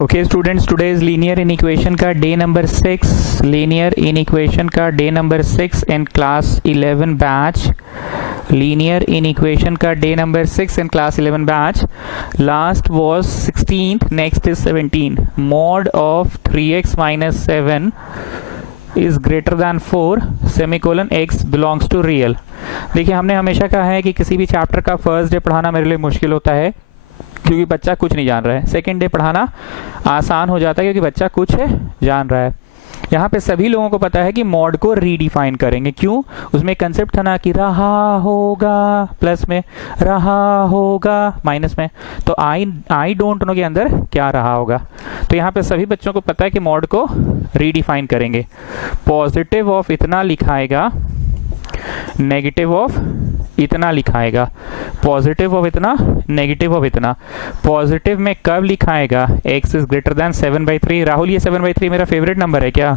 Okay students, today's linear inequation का day number 6, linear inequation का day number 6 in class 11 batch, linear inequation का day number 6 in class 11 batch. Last was 16th, next is 17. Mod of 3x minus 7 is greater than 4 semicolon x belongs to real. देखिए, हमने हमेशा कहा है कि किसी भी चैप्टर का फर्स्ट डे पढ़ाना मेरे लिए मुश्किल होता है क्योंकि बच्चा कुछ नहीं जान रहा है. सेकेंड डे पढ़ाना आसान हो जाता है क्योंकि बच्चा कुछ जान रहा है. यहाँ पे सभी लोगों को पता है कि मॉड को रीडिफाइन करेंगे. क्यों? उसमें कंसेप्ट था ना कि रहा होगा प्लस में, रहा होगा माइनस में. तो आई डोंट नो के अंदर क्या रहा होगा. तो यहाँ पे सभी बच्चों को पता है कि मॉड को रीडिफाइन करेंगे. पॉजिटिव ऑफ इतना लिखाएगा, नेगेटिव ऑफ इतना लिखाएगा. पॉजिटिव ऑफ इतना, नेगेटिव ऑफ इतना. पॉजिटिव में कब लिखाएगा? x is greater then 7/3. Rahul, ये 7/3 मेरा फेवरेट नंबर है क्या?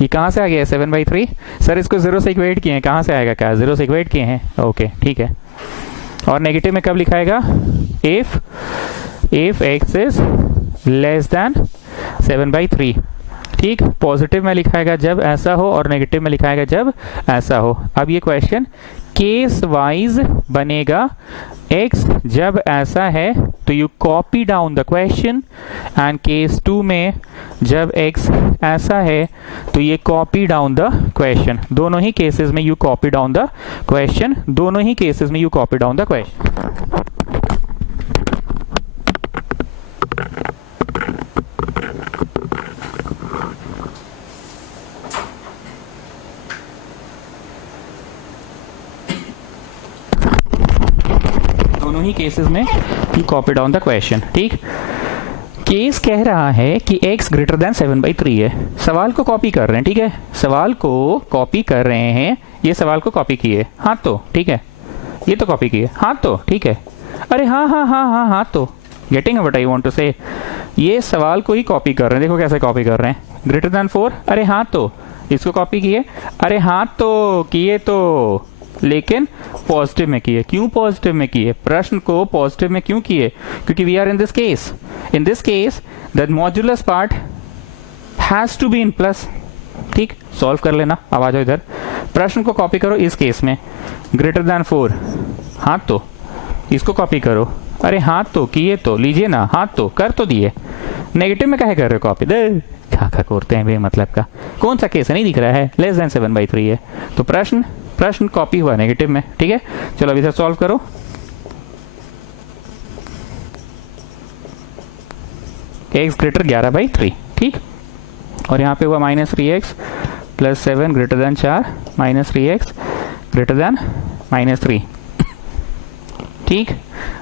ये कहाँ से आ गया है 7/3? सर इसको 0 से इक्वेट किए हैं. कहाँ से आएगा? क्या 0 से इक्वेट किए हैं? ओके ठीक है. और नेगेटिव में कब लिखाएगा? If x is less than 7/3. ठीक. पॉजिटिव में लिखाएगा जब ऐसा हो और नेगेटिव में लिखाएगा जब ऐसा हो. अब ये क्वेश्चन केस वाइज बनेगा. x जब ऐसा है तो you copy down the question, and case 2 में जब x ऐसा है तो ये कॉपी डाउन द क्वेश्चन. दोनों ही केसेस में you copy down the question. दोनों ही केसेस में you copy down the question. दोनों ही केसेस में you copy down the question. ठीक. केस कह रहा है कि x ग्रेटर देन 7/3 है. सवाल को कॉपी कर रहे हैं. ठीक है, सवाल को कॉपी कर रहे हैं. ये सवाल को कॉपी किए. हाँ तो ठीक है. ये तो कॉपी किए. हाँ तो ठीक है. अरे हाँ हाँ हाँ हाँ हाँ तो getting what I want to say. ये सवाल को ही कॉपी कर रहे हैं. देखो कैसे कॉपी कर रहे हैं. Greater than 4. अरे हाँ तो इसको कॉपी किए. अरे हाँ तो किए तो, लेकिन पॉजिटिव में किए. क्यों पॉजिटिव में किए? प्रश्न को पॉजिटिव में क्यों किए? क्योंकि we are in this case. In this case the modulus part has to be in plus. ठीक. सॉल्व कर लेना. अब आ जाओ इधर. प्रश्न को कॉपी करो इस केस में. Greater than 4. हाँ तो इसको कॉपी करो. अरे हाँ तो किए तो, लीजिए ना. हाँ तो कर तो दिए. नेगेटिव में काहे कर रहे हो कॉपी? दे खा करते हैं बेमतलब का. कौन सा केस है? नहीं दिख रहा है. लेस देन 7/3 है. तो प्रश्न कॉपी हुआ नेगेटिव में. ठीक है. चलो अभी इसे सॉल्व करो. x greater 11/3. ठीक. और यहाँ पे हुआ -3x plus 7 greater than 4, -3x greater than -3. ठीक.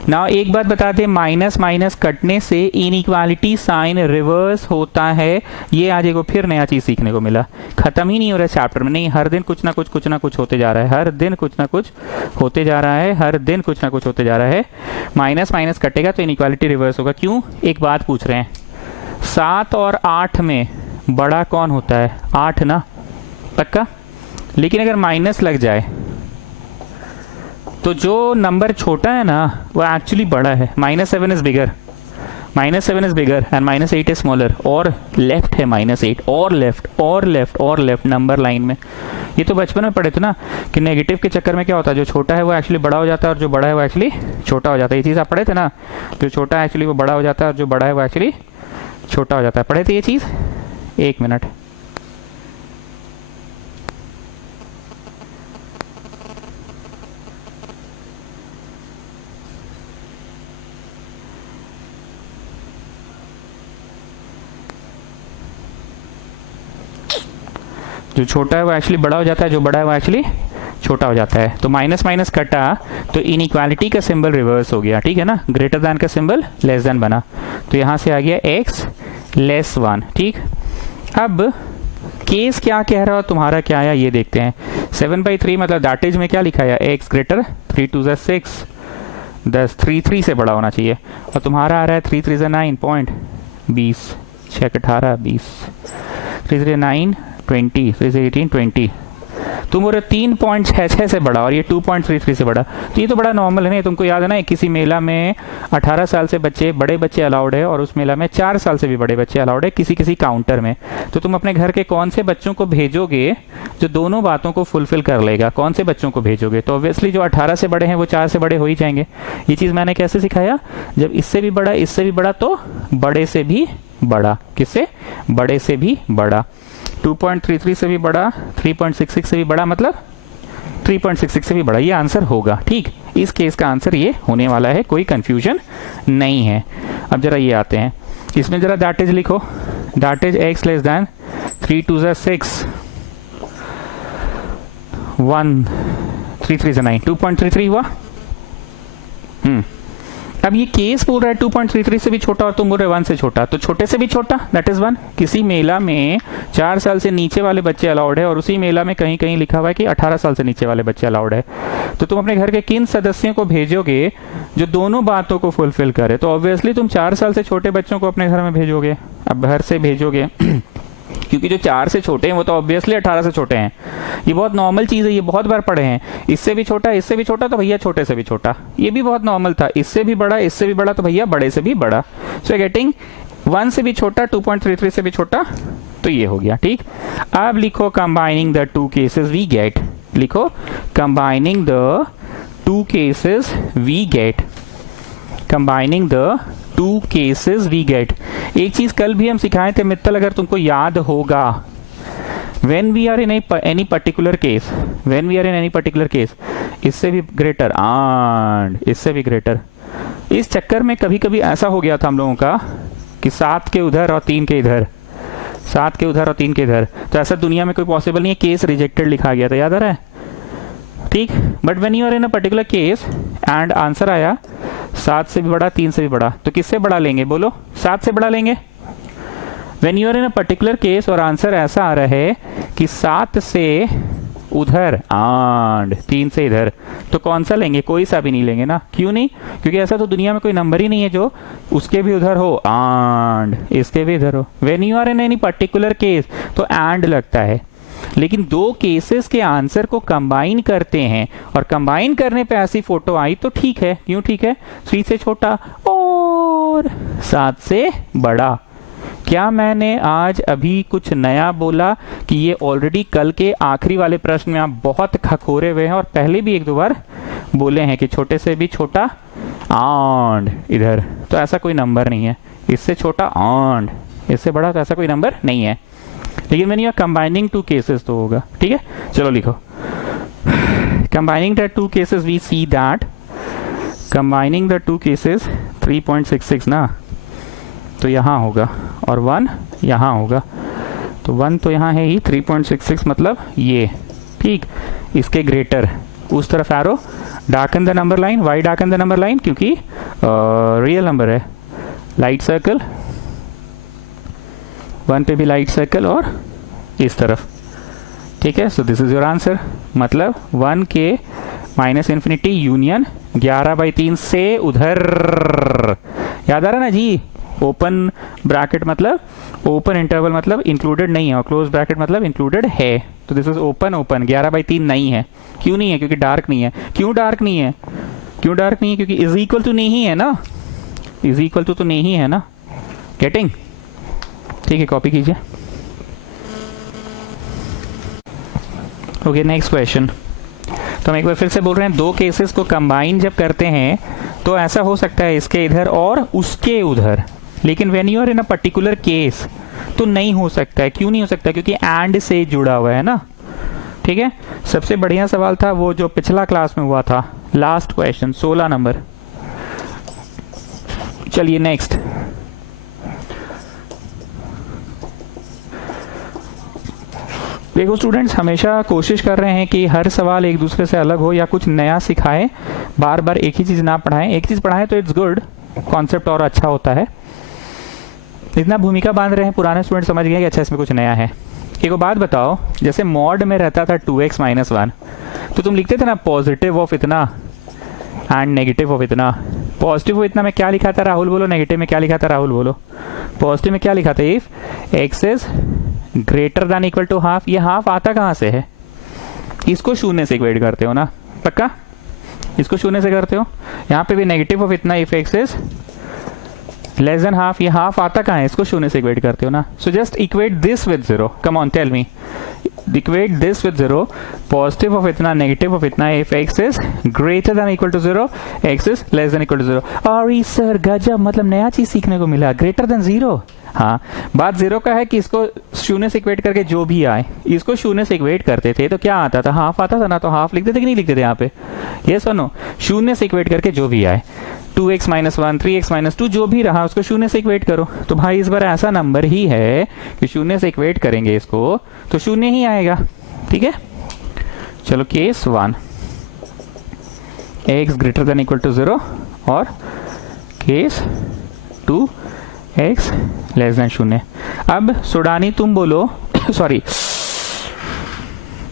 ना एक बात बता दें, माइनस माइनस कटने से इनइक्वालिटी साइन रिवर्स होता है. ये आज एक फिर नया चीज सीखने को मिला. खत्म ही नहीं हो रहा है चैप्टर में. नहीं, हर दिन कुछ ना कुछ होते जा रहा है. हर दिन कुछ ना कुछ होते जा रहा है. हर दिन कुछ ना कुछ होते जा रहा है. माइनस माइनस कटेगा तो इनइक्वालिटी रिवर्स होगा. क्यों? एक बात पूछ रहे हैं. 7 और 8 में बड़ा कौन होता है? 8 ना, पक्का. लेकिन अगर माइनस लग जाए तो जो नंबर छोटा है ना वो एक्चुअली बड़ा है. -7 is bigger. -7 is bigger and -8 is smaller. और लेफ्ट है -8. और लेफ्ट और लेफ्ट और लेफ्ट नंबर लाइन में. ये तो बचपन में पढ़े थे ना कि नेगेटिव के चक्कर में क्या होता है, जो छोटा है वो एक्चुअली बड़ा हो जाता है और जो बड़ा है वो एक्चुअली छोटा हो जाता है. ये चीज़ आप पढ़े थे ना. जो छोटा है एक्चुअली वो बड़ा हो जाता है और जो बड़ा है वो एक्चुअली छोटा हो जाता है. पढ़े थे ये चीज़. एक मिनट. जो छोटा है वो एक्चुअली बड़ा हो जाता है, जो बड़ा है वो एक्चुअली छोटा हो जाता है. तो माइनस माइनस कटा तो इनइक्वालिटी का सिंबल रिवर्स हो गया. ठीक है ना. ग्रेटर देन का सिंबल लेस देन बना. तो यहां से आ गया x लेस 1. ठीक. अब केस क्या कह रहा हो, तुम्हारा क्या आया ये देखते हैं. 7/3 मतलब दैट में क्या लिखा है? x greater 3 2 6 10. 3 से बड़ा होना चाहिए. और तुम्हारा आ रहा है 3 3 9 पॉइंट 20 6 18 20 3 3 9 20 3 18 20. तुम बोल रहे 3.66 से बड़ा और ये 2.33 से बड़ा, तो ये तो बड़ा नॉर्मल है ना। तुमको याद है ना, किसी मेला में 18 साल से बड़े बच्चे अलाउड है और उस मेला में 4 साल से भी बड़े बच्चे अलाउड है किसी किसी काउंटर में। तो तुम अपने घर के कौन से बच्चों को भेजोगे जो दोनों बातों को फुलफिल कर लेगा? कौन से बच्चों को भेजोगे? तो ऑब्वियसली जो 18 से बड़े हैं वो 4 से बड़े हो ही जाएंगे। ये चीज मैंने कैसे सिखाया? जब इससे भी बड़ा, इससे भी बड़ा, तो बड़े से भी बड़ा। किससे? बड़े से भी बड़ा। 2.33 से भी बड़ा, 3.66 से भी बड़ा, मतलब 3.66 से भी बड़ा, ये आंसर होगा। ठीक, इस केस का आंसर ये होने वाला है, कोई कंफ्यूजन नहीं है। अब जरा ये आते हैं, इसमें जरा दैट इज लिखो। That is x less then 3 2 6 1 3 3 9, 2.33 हुआ। अब ये केस बोल रहा है 2.33 से भी छोटा और तुम बोल रहे 1 से छोटा, तो छोटे से भी छोटा, दैट इज 1। किसी मेला में 4 साल से नीचे वाले बच्चे अलाउड है और उसी मेला में कहीं कहीं लिखा हुआ है कि 18 साल से नीचे वाले बच्चे अलाउड है। तो तुम अपने घर के किन सदस्यों को भेजोगे जो दोनों बातों को फुलफिल करे? तो ऑब्वियसली तुम 4 साल से छोटे बच्चों को अपने घर में भेजोगे। अब घर से भेजोगे क्योंकि जो 4 से छोटे हैं वो तो ऑब्वियसली 18 से छोटे हैं। ये बहुत नॉर्मल चीज है, ये बहुत बार पढ़े हैं। इससे भी छोटा, इससे भी छोटा, तो भैया छोटे से भी छोटा, ये भी बहुत नॉर्मल था। इससे भी बड़ा, इससे भी बड़ा, तो भैया बड़े से भी बड़ा। सो गेटिंग 1 से भी छोटा, 2.33 से भी छोटा, तो ये हो गया। ठीक, अब लिखो combining the two cases we get. लिखो combining the two cases we get. Combining the two cases we get. एक चीज कल भी हम सिखाए थे मित्तल, अगर तुमको याद होगा, when we are in any particular case, when we are in any particular case, इससे भी ग्रेटर and इससे भी ग्रेटर। इस चक्कर में कभी कभी ऐसा हो गया था हम लोगों का कि 7 के उधर और 3 के इधर, 7 के उधर और 3 के इधर, तो ऐसा दुनिया में कोई पॉसिबल नहीं है। केस रिजेक्टेड लिखा गया था, याद आ रहा है? ठीक, but when you are in a particular case and answer आया 7 से भी बड़ा, 3 से भी बड़ा, तो किससे बड़ा लेंगे? बोलो, 7 से बड़ा लेंगे। When you are in a particular case और आंसर ऐसा आ रहा है कि 7 से उधर एंड 3 से इधर, तो कौन सा लेंगे? कोई सा भी नहीं लेंगे ना। क्यों नहीं? क्योंकि ऐसा तो दुनिया में कोई नंबर ही नहीं है जो उसके भी उधर हो एंड इसके भी इधर हो। When you are in any particular case तो एंड लगता है, लेकिन दो केसेस के आंसर को कंबाइन करते हैं और कंबाइन करने पे ऐसी फोटो आई तो ठीक है। क्यों ठीक है? 3 से छोटा और 7 से बड़ा। क्या मैंने आज अभी कुछ नया बोला कि ये ऑलरेडी कल के आखिरी वाले प्रश्न में आप बहुत खखोरे हुए हैं और पहले भी 1-2 बार बोले हैं कि छोटे से भी छोटा एंड इधर, तो ऐसा कोई नंबर नहीं है। इससे छोटा एंड इससे बड़ा, तो ऐसा कोई नंबर नहीं है। लेकिन मैंने कंबाइनिंग टू केसेस तो होगा। ठीक है, चलो लिखो combining the two cases we see that, combining the two cases 3.66 ना, तो यहाँ होगा और 1 यहाँ होगा, तो 1 तो यहाँ है ही, 3.66 मतलब ये। ठीक, इसके ग्रेटर उस तरफ arrow, darken the number line. Why darken the number line? क्योंकि रियल नंबर है। लाइट सर्कल 1 पे भी लाइट सर्कल और इस तरफ। ठीक है, so this is your answer. मतलब 1 के माइनस इन्फिनिटी यूनियन 11/3 से उधर। याद आ रहा ना जी? ओपन ब्रैकेट मतलब ओपन इंटरवल मतलब इंक्लूडेड नहीं है और क्लोज ब्रैकेट मतलब इंक्लूडेड है। तो दिस इज ओपन ओपन, 11/3 नहीं है। क्यों नहीं है? क्योंकि डार्क नहीं है। क्यों डार्क नहीं है? क्यों डार्क नहीं है? क्योंकि इज इक्वल टू नहीं है ना, इज इक्वल टू तो नहीं है ना। गेटिंग? ठीक है, कॉपी कीजिए। Okay, next question. तो हम एक बार फिर से बोल रहे हैं, दो केसेस को कंबाइन जब करते हैं तो ऐसा हो सकता है इसके इधर और उसके उधर, लेकिन when you are in a particular case तो नहीं हो सकता है। क्यों नहीं हो सकता? क्योंकि एंड से जुड़ा हुआ है ना। ठीक है, सबसे बढ़िया सवाल था वो जो पिछला क्लास में हुआ था, लास्ट क्वेश्चन 16 नंबर। चलिए नेक्स्ट। देखो स्टूडेंट्स, हमेशा कोशिश कर रहे हैं कि हर सवाल एक दूसरे से अलग हो या कुछ नया सिखाएं, बार बार एक ही चीज ना पढ़ाएं। एक चीज पढ़ाएं तो इट्स गुड, कॉन्सेप्ट और अच्छा होता है। इतना भूमिका बांध रहे हैं, पुराने स्टूडेंट समझ गए कि अच्छा इसमें कुछ नया है। एक बात बताओ, जैसे मॉड में रहता था 2x - 1, तो तुम लिखते थे ना पॉजिटिव ऑफ इतना एंड नेगेटिव ऑफ इतना। पॉजिटिव ऑफ इतना में क्या लिखा था राहुल बोलो? नेगेटिव में क्या लिखा था राहुल बोलो? पॉजिटिव में क्या लिखा था? If x is greater than equal to half. ये हाफ आता कहां से है? इसको शून्य से इक्वेट करते हो ना, पक्का इसको शून्य से करते हो। यहाँ पे भी नेगेटिव ऑफ इतना if x is less than half, ये हाफ आता कहाँ है, इसको शून्य से इक्वेट करते हो ना। So just equate this with zero, come on tell me, equate this with zero, positive of इतना नेगेटिव ऑफ इतना if x is greater than equal to zero, x is less than equal to zero. और sir गजब, मतलब नया चीज सीखने को मिला, ग्रेटर देन जीरो। हाँ, बात जीरो का है कि इसको शून्य से इक्वेट करके जो भी आए, इसको शून्य से इक्वेट करते थे तो क्या आता था, हाफ आता था ना, तो हाफ लिखते थे कि नहीं लिखते थे यहाँ पे, ये सुनो, शून्य से इक्वेट करके जो भी आए, 2x माइनस 1, 3x माइनस 2 जो भी रहा उसको शून्य से इक्वेट करो। तो भाई इस बार ऐसा नंबर ही है कि शून्य से इक्वेट करेंगे इसको तो शून्य ही आएगा, ठीक है। चलो case 1, x greater than equal to 0 और केस 2 x लेस देन 0। अब सुडानी तुम बोलो सॉरी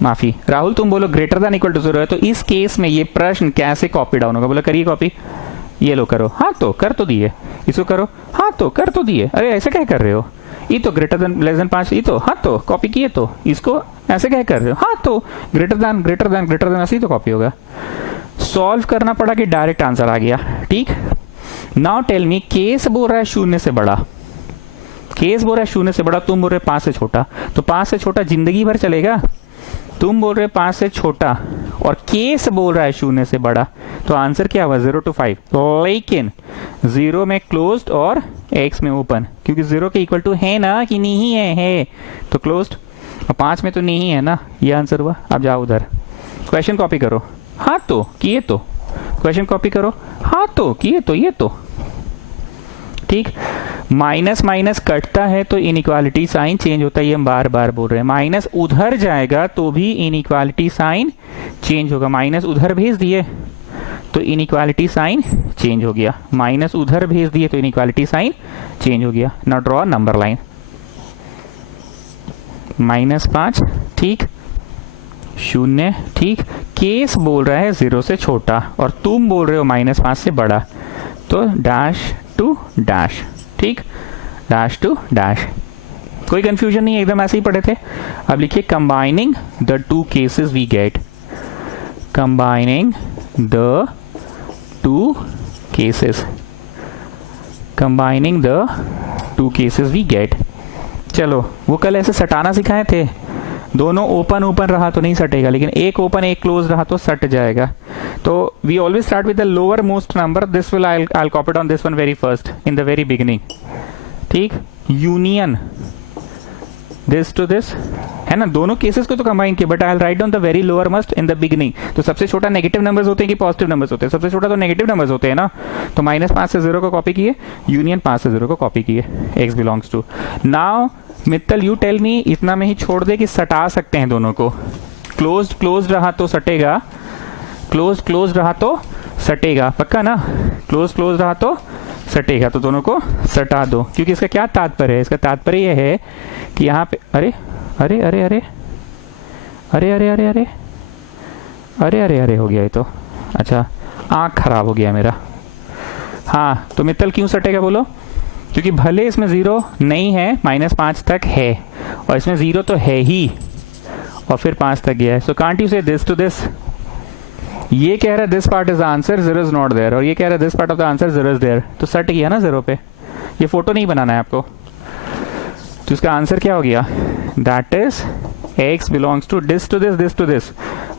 माफी राहुल तुम बोलो ग्रेटर देन इक्वल टू 0 है, तो इस केस में ये प्रश्न कैसे कॉपी डाउन होगा, बोलो करिए कॉपी, ये लो करो, हाँ तो कर तो दिए, इसको करो, हाँ तो कर तो दिए, अरे ऐसे क्या कर रहे हो, ये तो ग्रेटर देन लेस देन 5, ये तो हाँ तो कॉपी किए, तो इसको ऐसे क्या कर रहे हो, हाँ तो greater than greater than greater than, ऐसे ही तो कॉपी होगा। सॉल्व करना पड़ा कि डायरेक्ट आंसर आ गया, ठीक। नाउ टेल मी, केस बोल रहा है शून्य से बड़ा, केस बोल रहा है शून्य से बड़ा, तुम बोल रहे 5 से छोटा, तो 5 से छोटा जिंदगी भर चलेगा, तुम बोल रहे 5 से छोटा और केस बोल रहा है शून्य से बड़ा, तो आंसर क्या हुआ 0 to 5, लेकिन 0 में क्लोज्ड और x में ओपन, क्योंकि 0 के इक्वल टू है ना कि नहीं है तो क्लोज्ड, और 5 में तो नहीं है ना, ये आंसर हुआ। अब जाओ उधर, क्वेश्चन कॉपी करो, हाँ तो किए तो, क्वेश्चन कॉपी करो, हाँ तो किए तो, ये तो ठीक। माइनस माइनस कटता है तो इनइक्वालिटी साइन चेंज होता है, ये हम बार बार बोल रहे हैं। माइनस उधर जाएगा तो भी इनइक्वालिटी साइन चेंज होगा, माइनस उधर भेज दिए तो इनइक्वालिटी साइन चेंज हो गया, माइनस उधर भेज दिए तो इनइक्वालिटी साइन चेंज हो गया। नाउ ड्रॉ नंबर लाइन, -5 ठीक, 0 ठीक, केस बोल रहा है 0 से छोटा और तुम बोल रहे हो -5 से बड़ा, तो डैश टू डैश, ठीक, डैश टू डैश, कोई कंफ्यूजन नहीं है, एकदम ऐसे ही पढ़े थे। अब लिखिए combining the two cases we get, combining the two cases, combining the two cases we get. चलो वो कल ऐसे सटाना सिखाए थे, दोनों ओपन ओपन रहा तो नहीं सटेगा, लेकिन एक ओपन एक क्लोज रहा तो सट जाएगा। तो we always start with the lowermost number, this will I copy down this one very first in the very beginning, ठीक। यूनियन दिस टू दिस है ना, दोनों केसेस को तो कंबाइन किया, but I will write down the very lowermost in the beginning. तो सबसे छोटा नेगेटिव नंबर्स होते हैं कि पॉजिटिव नंबर्स होते हैं, सबसे छोटा तो नेगेटिव नंबर्स होते हैं ना, तो -5 से 0 को कॉपी किए, यूनियन 5 से 0 को कॉपी किए, x belongs to. Now Mittal you tell me, इतना में ही छोड़ दे कि सटा सकते हैं दोनों को, क्लोज्ड क्लोज्ड रहा तो सटेगा, क्लोज्ड क्लोज्ड रहा तो सटेगा, पक्का ना, क्लोज क्लोज रहा तो सटेगा, तो दोनों को सटा दो। क्योंकि इसका क्या तात्पर्य है, इसका तात्पर्य यह है कि यहाँ पे अरे अरे अरे अरे अरे अरे अरे अरे अरे अरे अरे हो गया ये तो, अच्छा आँख खराब हो गया मेरा। हाँ तो मित्तल क्यों सटेगा बोलो, क्योंकि भले इसमें 0 नहीं है, -5 तक है, और इसमें 0 तो है ही और फिर 5 तक गया है, so can't you say this to this. ये कह रहा है this part is the answer, 0 is not there, और ये कह रहा है this part of the answer 0 is there, तो सट गया ना 0 पे। ये फोटो नहीं बनाना है आपको, तो इसका आंसर क्या हो गया, that is x belongs to this to this, this to this,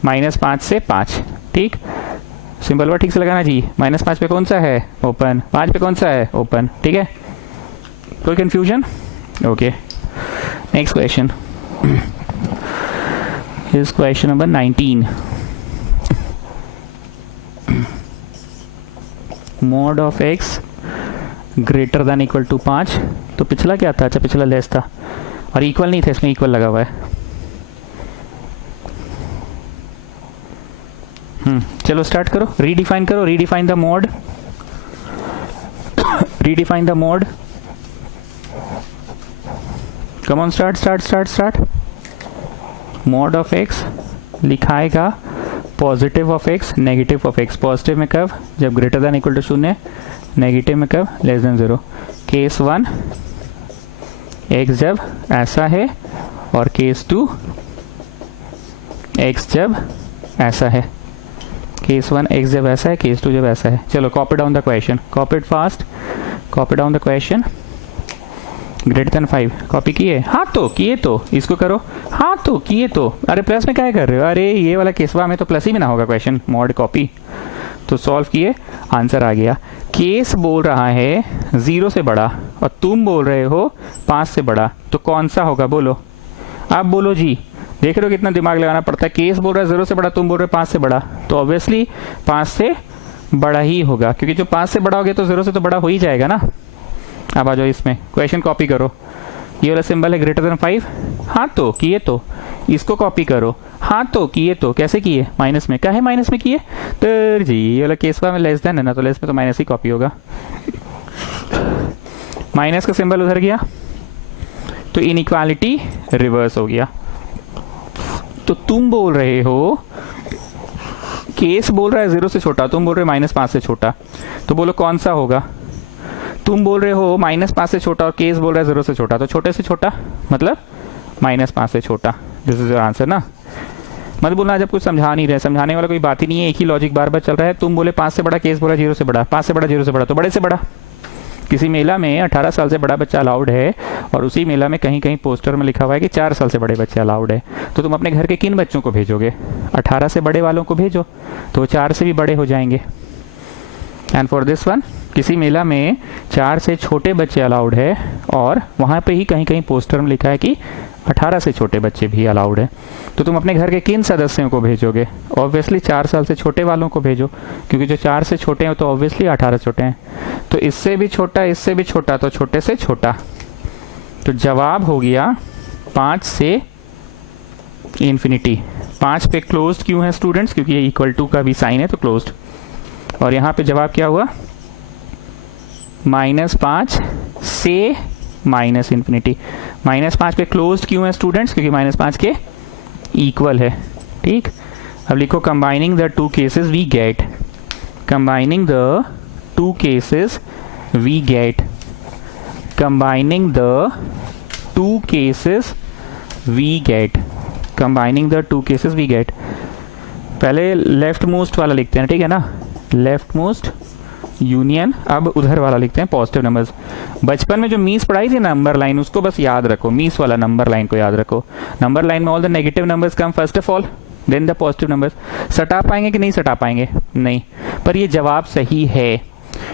-5 से 5, ठीक। सिंपल वर्ड ठीक से लगाना जी, -5 पे कौन सा है ओपन, 5 पे कौन सा है ओपन, ठीक है, कोई confusion, okay. Next question is question number 19, mod of x greater than equal to 5, तो पिछला क्या था, अच्छा पिछला लेस था और इक्वल नहीं था, इसमें इक्वल लगा हुआ है। चलो स्टार्ट करो, रीडिफाइन करो, redefine the mode, redefine the mode, come on start start start start. Mode of x लिखाएगा positive of x, negative of x, positive में कब, जब greater than equal to 0, negative में कब, लेस देन 0। केस 1 एक्स जब ऐसा है, और केस 2 x जब ऐसा है, केस 1 x जब ऐसा है, केस 2 जब ऐसा है। चलो copy down the question, copy it fast, copy down the question. Greater than 5 copy किए? हाँ तो किए, तो इसको करो। हाँ तो किए तो, अरे प्लस में क्या कर रहे हो? अरे ये वाला केसवा में तो प्लस ही में ना होगा क्वेश्चन, मॉड कॉपी। तो सॉल्व किए, आंसर आ गया। केस बोल रहा है 0 से बड़ा और तुम बोल रहे हो 5 से बड़ा, तो कौन सा होगा बोलो? आप बोलो जी। देख रहे हो कितना दिमाग लगाना पड़ता है। केस बोल रहा है 0 से बड़ा, तुम बोल रहे हो 5 से बड़ा, तो ऑब्वियसली 5 से बड़ा ही होगा, क्योंकि जो 5 से बड़ा हो गया तो 0 से तो बड़ा हो ही जाएगा ना। अब आ जाओ इसमें, क्वेश्चन कॉपी करो। ये वाला सिंबल है ग्रेटर देन 5, हाँ तो किए तो, इसको कॉपी करो। हाँ तो किए तो, कैसे किए? माइनस में। क्या है माइनस में किए? तो जी ये वाला केस में लेस देन है ना, तो लेस में तो माइनस ही कॉपी होगा। माइनस का सिंबल उधर गया तो इनइक्वालिटी रिवर्स हो गया। तो तुम बोल रहे हो, केस बोल रहा है 0 से छोटा, तुम बोल रहे हो -5 से छोटा, तो बोलो कौन सा होगा? तुम बोल रहे हो -5 से छोटा और केस बोल रहा है 0 से छोटा, तो छोटे से छोटा मतलब -5 से छोटा। दिस इज योर आंसर ना। मत बोलना जब कुछ समझा नहीं रहे, समझाने वाला कोई बात ही नहीं है, एक ही लॉजिक बार बार चल रहा है। तुम बोले 5 से बड़ा, केस बोला 0 से बड़ा, 5 से बड़ा 0 से बड़ा, तो बड़े से बड़ा। किसी मेला में 18 साल से बड़ा बच्चा अलाउड है और उसी मेला में कहीं कहीं पोस्टर में लिखा हुआ है कि 4 साल से बड़े बच्चे अलाउड है, तो तुम अपने घर के किन बच्चों को भेजोगे? 18 से बड़े वालों को भेजो, तो 4 से भी बड़े हो जाएंगे। एंड फॉर दिस वन, किसी मेला में 4 से छोटे बच्चे अलाउड है और वहां पे ही कहीं कहीं पोस्टर में लिखा है कि 18 से छोटे बच्चे भी अलाउड है, तो तुम अपने घर के किन सदस्यों को भेजोगे? ऑब्वियसली 4 साल से छोटे वालों को भेजो, क्योंकि जो 4 से छोटे हैं तो ऑब्वियसली 18 छोटे हैं, तो इससे भी छोटा, इससे भी छोटा, तो छोटे से छोटा। तो जवाब हो गया 5 से इंफिनिटी। 5 पे क्लोज्ड क्यों है स्टूडेंट्स? क्योंकि ये इक्वल टू का भी साइन है तो क्लोज्ड। और यहाँ पे जवाब क्या हुआ? -5 से माइनस इंफिनिटी। -5 पे क्लोज्ड क्यों है स्टूडेंट्स? क्योंकि -5 के इक्वल है। ठीक, अब लिखो combining the two cases we get, combining the two cases we get, combining the two cases we get, combining the two cases we get. पहले लेफ्ट मोस्ट वाला लिखते हैं, ठीक है ना, लेफ्ट मोस्ट यूनियन। अब उधर वाला लिखते हैं पॉजिटिव नंबर्स। बचपन में जो मीस पढ़ाई थी नंबर लाइन, उसको बस याद रखो, मीस वाला नंबर लाइन को याद रखो। नंबर लाइन में all the negative numbers come first of all, then the positive numbers. सटा पाएंगे कि नहीं सटा पाएंगे? नहीं, पर ये जवाब सही है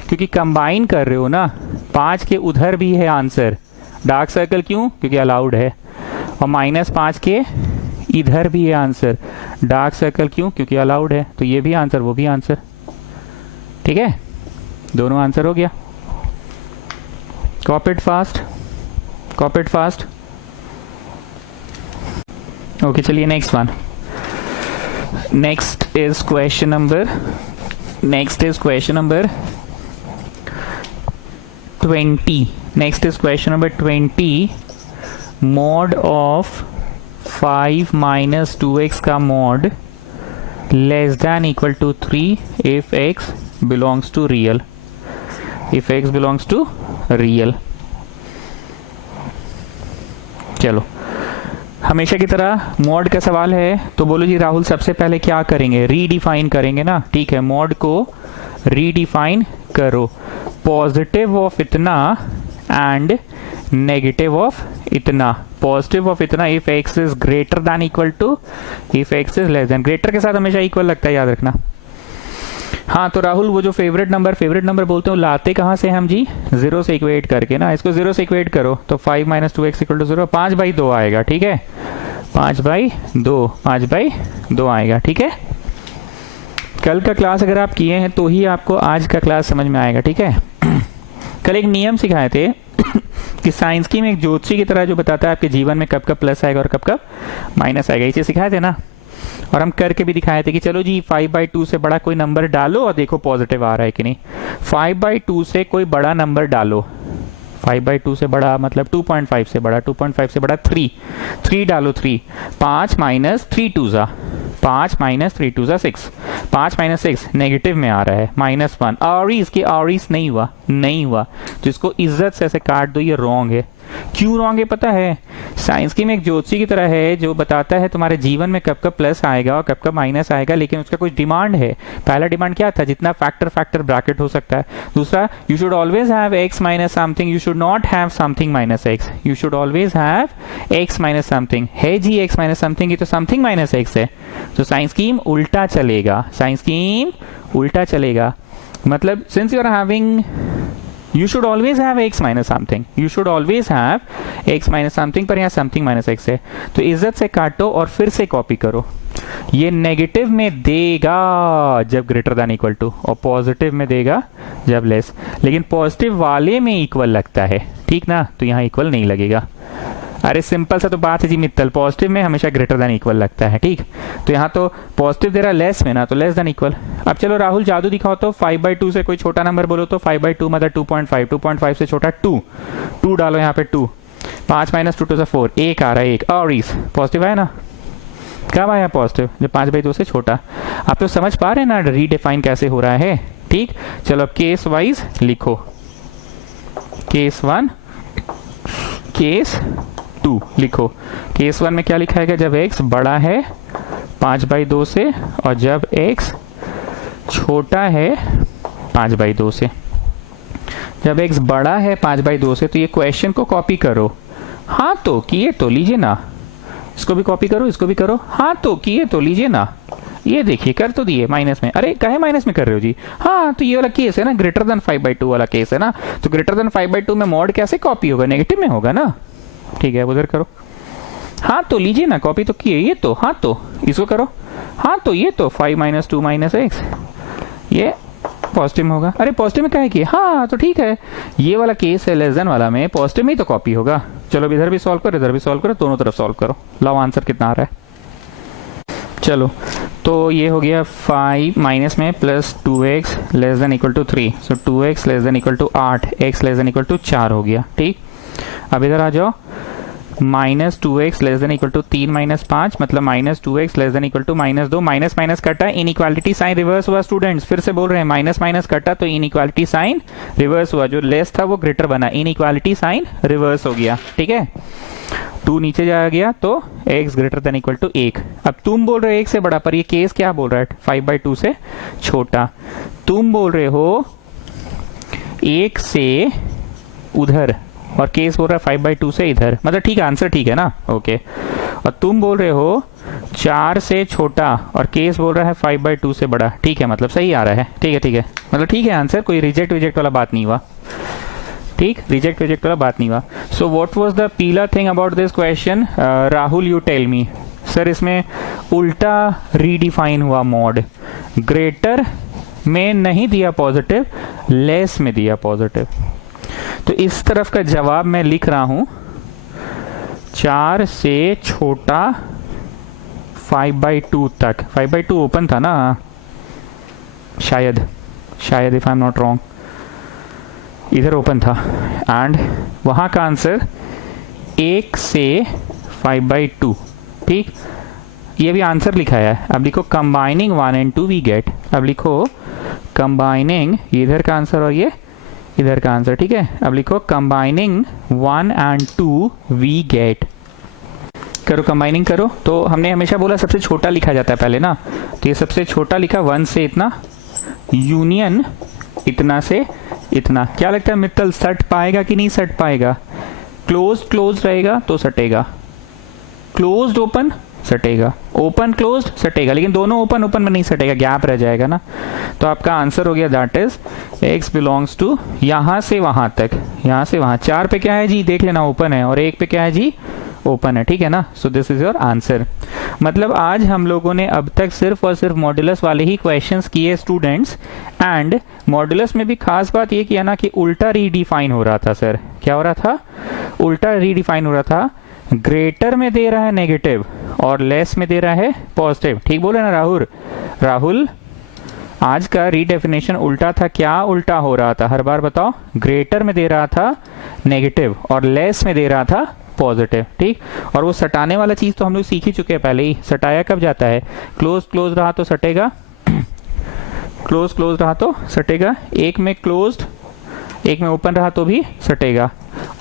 क्योंकि कंबाइन कर रहे हो ना। 5 के उधर भी है आंसर, डार्क सर्कल क्यों? क्योंकि अलाउड है। और -5 के इधर भी है आंसर, डार्क सर्कल क्यों? क्योंकि अलाउड है। तो ये भी आंसर, वो भी आंसर, ठीक है, दोनों आंसर हो गया। Copy it fast, copy it fast. Okay चलिए next one. Next is question number 20। Next is question number 20। Mod of 5 - 2x का mod less than equal to 3 if x belongs to real, if x belongs to real। चलो हमेशा की तरह mod का सवाल है, तो बोलो जी राहुल सबसे पहले क्या करेंगे? रीडिफाइन करेंगे ना। ठीक है, मॉड को रीडिफाइन करो। पॉजिटिव ऑफ इतना एंड नेगेटिव ऑफ इतना। पॉजिटिव ऑफ इतना if x is greater than equal to, if x is less than. Greater के साथ हमेशा इक्वल लगता है, याद रखना। हाँ तो राहुल वो जो फेवरेट नंबर बोलते हो लाते कहाँ से हम जी? 0 से इक्वेट करके ना। इसको 0 से इक्वेट करो तो 5 - 2x = 0, 5/2 आएगा। ठीक है, 5/2 आएगा। ठीक है, कल का क्लास अगर आप किए हैं तो ही आपको आज का क्लास समझ में आएगा। ठीक है, कल एक नियम सिखाए थे कि साइंस की में एक ज्योतिषी की तरह जो बताता है आपके जीवन में कब कब प्लस आएगा और कब कब माइनस आएगा, इसे सिखाए थे ना। और हम करके भी दिखाए थे कि चलो जी 5/2 से बड़ा कोई नंबर डालो और देखो पॉजिटिव आ रहा है कि नहीं। 5/2 से कोई बड़ा नंबर डालो, 5/2 से बड़ा मतलब 2.5 से बड़ा, 2.5 से बड़ा 3 डालो। 3 5 - 3 2 ज़ा 5 माइनस 3 2 6, 5 माइनस 6 नेगेटिव में आ रहा है -1, और इसकी और नहीं हुआ, नहीं हुआ, तो इसको इज्जत से ऐसे काट दो, ये रॉन्ग है। क्यों रॉन्ग है पता है? साइंस की में एक ज्योतिषी की तरह है जो बताता है तुम्हारे जीवन में कब कब प्लस आएगा और कब कब माइनस आएगा, लेकिन उसका कुछ डिमांड है। पहला डिमांड क्या था? जितना फैक्टर ब्रैकेट हो सकता है। दूसरा, you should always have x minus something, you should not have something minus x, you should always have x minus something. है जी x माइनस समथिंग, ये तो समथिंग माइनस x है, तो साइंस स्कीम उल्टा चलेगा, साइंस स्कीम उल्टा चलेगा। मतलब since you are having, you should always have x minus something, you should always have x minus something, पर यहाँ something minus x है, तो इज्जत से काटो और फिर से कॉपी करो। ये नेगेटिव में देगा जब ग्रेटर देन इक्वल टू, और पॉजिटिव में देगा जब लेस, लेकिन पॉजिटिव वाले में इक्वल लगता है, ठीक ना, तो यहाँ इक्वल नहीं लगेगा। अरे सिंपल सा तो बात है जी मित्तल, पॉजिटिव में हमेशा ग्रेटर देन इक्वल लगता है, ठीक। तो यहाँ तो पॉजिटिव दे रहा लेस में ना, तो लेस देन इक्वल। अब चलो राहुल जादू दिखाओ तो 5/2 से कोई छोटा नंबर बोलो तो 5/2 मतलब 2.5, 2.5 से छोटा 2 डालो यहाँ पे 2, 5 माइनस 2 2 4, 1 आ रहा है, 1 और इस पॉजिटिव है ना, कब आया पॉजिटिव? जब 5/2 से छोटा। आप तो समझ पा रहे हैं ना रीडिफाइन कैसे हो रहा है, ठीक। चलो अब केस वाइज लिखो, केस 1, केस 2 लिखो। केस 1 में क्या लिखा है? जब x बड़ा है 5/2 से और जब x छोटा है 5/2 से। जब x बड़ा है 5/2 से तो ये क्वेश्चन को कॉपी करो। हाँ तो किए तो लीजिए ना, इसको भी कॉपी करो, इसको भी करो। हाँ तो किए तो लीजिए ना, ये देखिए कर तो दिए माइनस में। अरे काहे माइनस में कर रहे हो जी? हाँ तो ये वाला केस है ना, ग्रेटर देन 5/2 वाला केस है ना, तो ग्रेटर देन 5/2 में मॉड कैसे कॉपी होगा? नेगेटिव में होगा ना, ठीक है उधर करो। हाँ तो लीजिए ना, कॉपी तो किए, ये तो, हाँ तो इसको करो। हाँ तो ये तो 5 माइनस 2 माइनस x, ये पॉजिटिव में होगा। अरे पॉजिटिव में क्या है कि, हाँ तो ठीक है, ये वाला केस है लेस देन वाला में, पॉजिटिव में ही तो कॉपी होगा। चलो अब इधर भी सॉल्व करो, इधर भी सॉल्व करो, दोनों तरफ सॉल्व करो, लाओ आंसर कितना आ रहा है। चलो तो ये हो गया 5 माइनस में plus 2x less than equal to 3, so 2x less than equal to 8, x less than equal to 4 हो गया, ठीक। अब इधर आ जाओ, minus 2x less than equal to 3 minus 5 मतलब minus 2x less than equal to -2, minus minus कटा, inequality sign reverse हुआ। स्टूडेंट्स फिर से बोल रहे हैं, माइनस माइनस कटा तो इनइक्वालिटी साइन रिवर्स हुआ, जो लेस था वो ग्रेटर बना, इनइक्वालिटी साइन रिवर्स हो गया, ठीक है। 2 नीचे जा गया तो x greater than equal to 1। अब तुम बोल रहे हो 1 से बड़ा, पर ये केस क्या बोल रहा है? 5/2 से छोटा। तुम बोल रहे हो 1 से उधर और केस बोल रहा है 5/2 से इधर, मतलब ठीक है, आंसर ठीक है ना, ओके। और तुम बोल रहे हो 4 से छोटा और केस बोल रहा है 5/2 से बड़ा, ठीक है, मतलब सही आ रहा है, ठीक है, ठीक है, मतलब ठीक है आंसर, कोई रिजेक्ट वाला बात नहीं हुआ, ठीक, रिजेक्ट वाला बात नहीं हुआ। सो व्हाट वाज द पीला thing about this question? Rahul you tell me. Sir इसमें उल्टा रीडिफाइन हुआ मॉड, ग्रेटर में नहीं दिया पॉजिटिव, लेस में दिया पॉजिटिव। तो इस तरफ का जवाब मैं लिख रहा हूं, 4 से छोटा 5/2 तक। 5/2 ओपन था ना शायद if I am not wrong, इधर ओपन था, एंड वहां का आंसर 1 से 5/2, ठीक। ये भी आंसर लिखा है। अब लिखो कंबाइनिंग 1 and 2 वी गेट। अब लिखो कंबाइनिंग, इधर का आंसर और ये इधर का आंसर, ठीक है। अब लिखो कंबाइनिंग 1 and 2 वी गेट। करो कंबाइनिंग करो। तो हमने हमेशा बोला सबसे छोटा लिखा जाता है पहले ना, तो ये सबसे छोटा लिखा 1 से इतना, यूनियन इतना से इतना। क्या लगता है मित्तल, सट पाएगा कि नहीं सट पाएगा? क्लोज रहेगा तो सटेगा, क्लोज्ड ओपन सटेगा, ओपन क्लोज्ड सटेगा, लेकिन दोनों ओपन में नहीं सटेगा, गैप रह जाएगा ना। तो आपका आंसर हो गया that is x belongs to यहां से वहां तक, यहां से वहां। 4 पे क्या है जी देख लेना, ओपन है, और 1 पे क्या है जी ओपन है, ठीक है ना। So this is your answer. मतलब आज हम लोगों ने अब तक सिर्फ और सिर्फ मॉड्यूलस वाले ही क्वेश्चंस किए स्टूडेंट्स, एंड मॉड्यूलस में भी खास बात ये किया ना कि उल्टा रीडिफाइन हो रहा था। सर क्या हो रहा था? उल्टा रीडिफाइन हो रहा था। ग्रेटर में दे रहा है नेगेटिव और लेस में दे रहा है पॉजिटिव, ठीक बोले ना राहुल? आज का रीडेफिनेशन उल्टा था। क्या उल्टा हो रहा था हर बार बताओ? ग्रेटर में दे रहा था नेगेटिव और लेस में दे रहा था पॉजिटिव, ठीक। और वो सटाने वाला चीज तो हम लोग सीख ही चुके हैं पहले ही। सटाया कब जाता है? क्लोज क्लोज रहा तो सटेगा, क्लोज क्लोज रहा तो सटेगा, एक में क्लोज्ड एक में ओपन रहा तो भी सटेगा,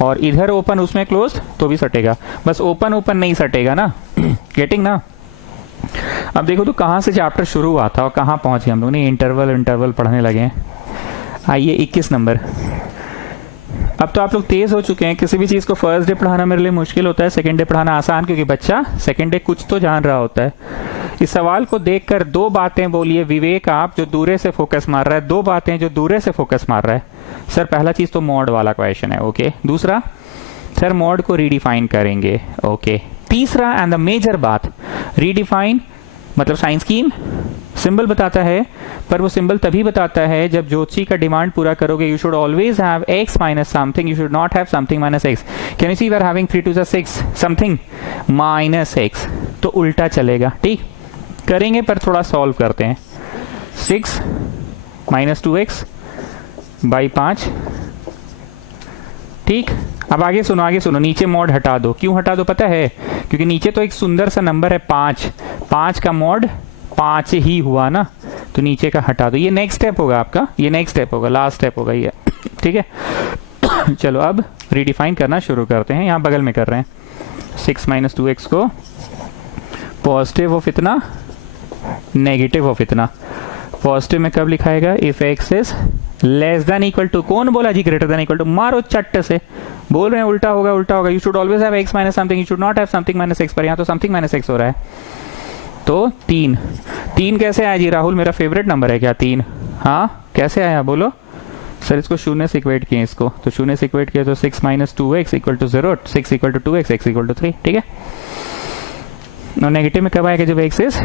और इधर ओपन उसमें क्लोज तो भी सटेगा, बस ओपन ओपन नहीं सटेगा ना। गेटिंग ना। अब देखो तो कहाँ से चैप्टर शुरू हुआ था और कहाँ पहुंचे हम लोग ने, इंटरवल इंटरवल पढ़ने लगे हैं। आइए 21 नंबर। अब तो आप लोग तेज हो चुके हैं, किसी भी चीज को फर्स्ट डे पढ़ाना मेरे लिए मुश्किल होता है, सेकंड डे पढ़ाना आसान, क्योंकि बच्चा सेकंड डे कुछ तो जान रहा होता है। इस सवाल को देखकर दो बातें बोलिए विवेक आप, जो दूरे से फोकस मार रहा है, दो बातें जो दूरे से फोकस मार रहा है। सर पहला चीज तो मॉड वाला क्वेश्चन है, ओके। दूसरा सर मॉड को रीडिफाइन करेंगे, ओके। तीसरा एंड द मेजर बात, रीडिफाइन मतलब साइंस स्कीम सिंबल बताता है, पर वो सिंबल तभी बताता है जब ज्योतिषी का डिमांड पूरा करोगे। You should always have x minus something, you should not have something minus x। Can you see we are having 3 2 6 something minus x, तो उल्टा चलेगा, ठीक। करेंगे पर थोड़ा सॉल्व करते हैं। 6 माइनस 2x बाई 5, ठीक। अब आगे सुनो, आगे सुनो, नीचे मॉड हटा दो। क्यों हटा दो पता है? क्योंकि नीचे तो एक सुंदर सा नंबर है 5, 5 का मॉड 5 ही हुआ ना, तो नीचे का हटा दो। ये नेक्स्ट स्टेप होगा आपका, ये नेक्स्ट स्टेप होगा, लास्ट स्टेप होगा ये, ठीक है। चलो अब रीडिफाइन करना शुरू करते हैं। यहाँ बगल में कर रहे हैं 6 माइनस 2x को पॉजिटिव ऑफ इतना, नेगेटिव ऑफ इतना। पॉजिटिव में कब लिखाएगा? If x is less than equal to, कौन बोला जी ग्रेटर देन इक्वल टू? मारो चट्ट से, बोल रहे हैं उल्टा होगा, उल्टा होगा। You should always have x minus something, you should not have something minus x, पर यहाँ तो समथिंग माइनस x हो रहा है। तो 3 कैसे आया जी राहुल? मेरा फेवरेट नंबर है क्या 3? हाँ कैसे आया बोलो? सर इसको शून्य से इक्वेट किए, इसको तो शून्य से इक्वेट किया तो 6 minus 2x equal to 0, 6 equal to 2x, x equal to 3, ठीक है। और नेगेटिव में कब आएगा? जब x इज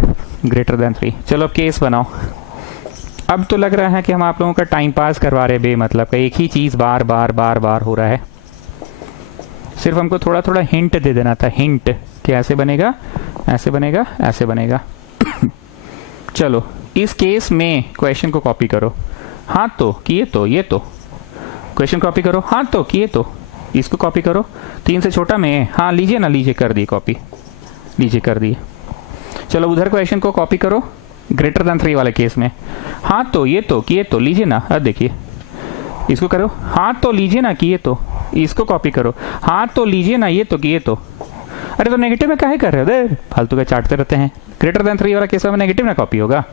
ग्रेटर देन 3। चलो अब केस बनाओ। अब तो लग रहा है कि हम आप लोगों का टाइम पास करवा रहे बेमतलब का, एक ही चीज बार बार बार बार हो रहा है। सिर्फ हमको थोड़ा थोड़ा हिंट दे देना था, हिंट कि ऐसे बनेगा, ऐसे बनेगा, ऐसे बनेगा। चलो इस केस में क्वेश्चन को कॉपी करो। हाँ तो किए तो, ये तो क्वेश्चन कॉपी करो, हाँ तो किए तो, इसको कॉपी करो। 3 से छोटा में, हाँ लीजिए ना, लीजिए कर दी कॉपी, लीजिए कर दिए। चलो उधर क्वेश्चन को कॉपी करो ग्रेटर देन 3 वाले केस में। हाँ तो ये तो किए तो, लीजिए ना, अब देखिए इसको करो। हाँ तो लीजिए ना, किए तो, इसको कॉपी करो। हाँ तो लीजिए ना, ये तो किए तो। अरे तो नेगेटिव में काहे कर रहे हो? फालतू का चाटते रहते हैं। ग्रेटर देन 3 वाला केस में नेगेटिव ना कॉपी होगा।